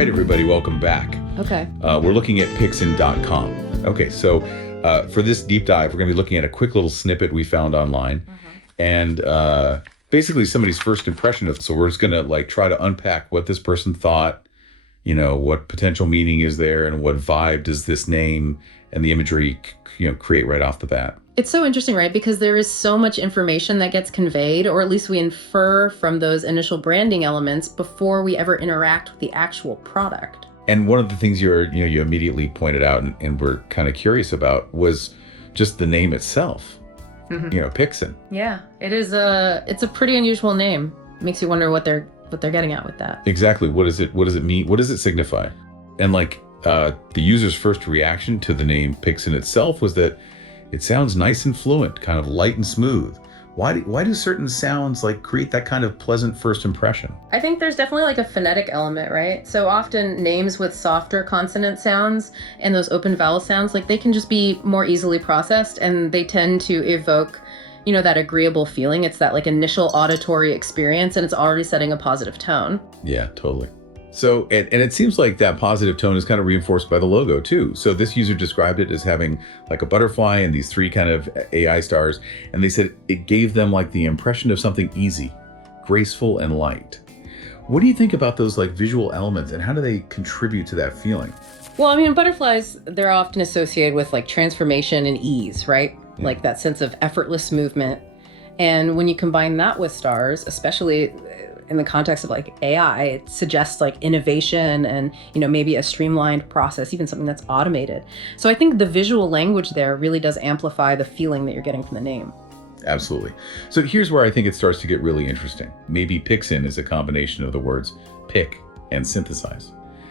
right, everybody, welcome back. Okay. We're looking at Piksyn.com. Okay, so for this deep dive, we're going to be looking at a quick little snippet we found online, and basically somebody's first impression of it. So we're just going to try to unpack what this person thought, what potential meaning is there, and what vibe does this name and the imagery create right off the bat. It's so interesting, right? Because there is so much information that gets conveyed, or at least we infer from those initial branding elements before we ever interact with the actual product. And one of the things you immediately pointed out and were kind of curious about was just the name itself. Piksyn. Yeah, it's a pretty unusual name. Makes you wonder what they're getting at with that. Exactly. What does it mean? What does it signify? And the user's first reaction to the name Piksyn itself was that it sounds nice and fluent, kind of light and smooth. Why do certain sounds create that kind of pleasant first impression? I think there's definitely a phonetic element, right? So often names with softer consonant sounds and those open vowel sounds, they can just be more easily processed, and they tend to evoke, that agreeable feeling. It's that initial auditory experience, and it's already setting a positive tone. Yeah, totally. So, and it seems like that positive tone is kind of reinforced by the logo too. So this user described it as having a butterfly and these three kind of AI stars. And they said it gave them the impression of something easy, graceful, and light. What do you think about those visual elements, and how do they contribute to that feeling? Well, butterflies, they're often associated with transformation and ease, right? Yeah. That sense of effortless movement. And when you combine that with stars, especially in the context of AI, it suggests innovation and, maybe a streamlined process, even something that's automated. So I think the visual language there really does amplify the feeling that you're getting from the name. Absolutely. So here's where I think it starts to get really interesting. Maybe Piksyn is a combination of the words pick and synthesize.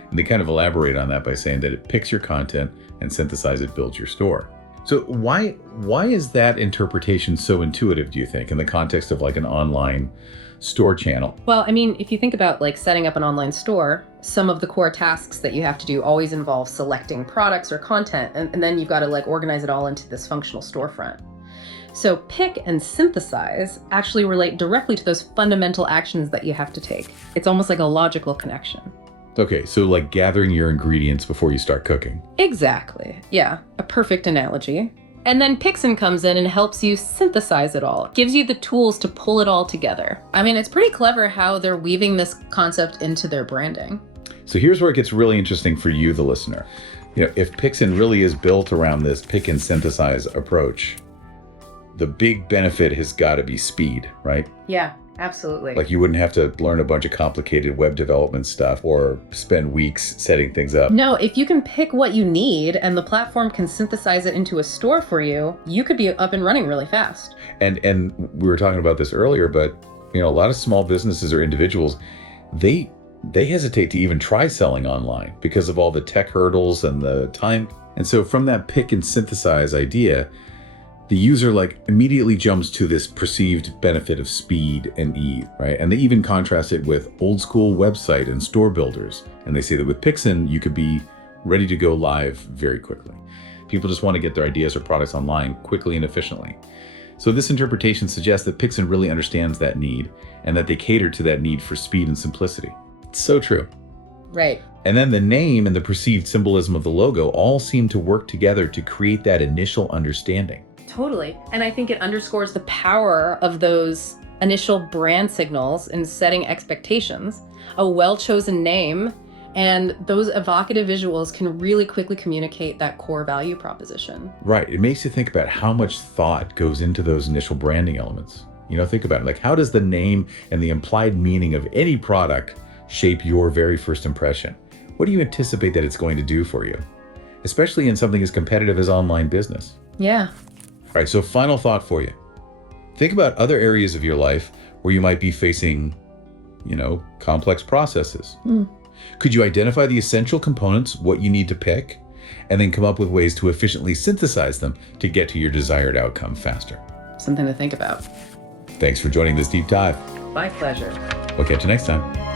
And they kind of elaborate on that by saying that it picks your content and synthesize it builds your store. So why is that interpretation so intuitive, do you think, in the context of an online store channel? Well, if you think about setting up an online store, some of the core tasks that you have to do always involve selecting products or content, and then you've got to organize it all into this functional storefront. So pick and synthesize actually relate directly to those fundamental actions that you have to take. It's almost like a logical connection. Okay, so gathering your ingredients before you start cooking. Exactly. Yeah, a perfect analogy. And then Piksyn comes in and helps you synthesize it all. Gives you the tools to pull it all together. It's pretty clever how they're weaving this concept into their branding. So here's where it gets really interesting for you, the listener. If Piksyn really is built around this pick and synthesize approach, the big benefit has got to be speed, right? Yeah. Absolutely. You wouldn't have to learn a bunch of complicated web development stuff or spend weeks setting things up. No, if you can pick what you need and the platform can synthesize it into a store for you, you could be up and running really fast. And we were talking about this earlier, but a lot of small businesses or individuals, they hesitate to even try selling online because of all the tech hurdles and the time. And so from that pick and synthesize idea, the user immediately jumps to this perceived benefit of speed and ease, right? And they even contrast it with old school website and store builders. And they say that with Piksyn, you could be ready to go live very quickly. People just want to get their ideas or products online quickly and efficiently. So this interpretation suggests that Piksyn really understands that need and that they cater to that need for speed and simplicity. It's so true. Right. And then the name and the perceived symbolism of the logo all seem to work together to create that initial understanding. Totally. And I think it underscores the power of those initial brand signals in setting expectations. A well-chosen name and those evocative visuals can really quickly communicate that core value proposition. Right. It makes you think about how much thought goes into those initial branding elements. Think about it. How does the name and the implied meaning of any product shape your very first impression? What do you anticipate that it's going to do for you? Especially in something as competitive as online business. Yeah. All right, so final thought for you. Think about other areas of your life where you might be facing, complex processes. Could you identify the essential components, what you need to pick, and then come up with ways to efficiently synthesize them to get to your desired outcome faster? Something to think about. Thanks for joining this deep dive. My pleasure. We'll catch you next time.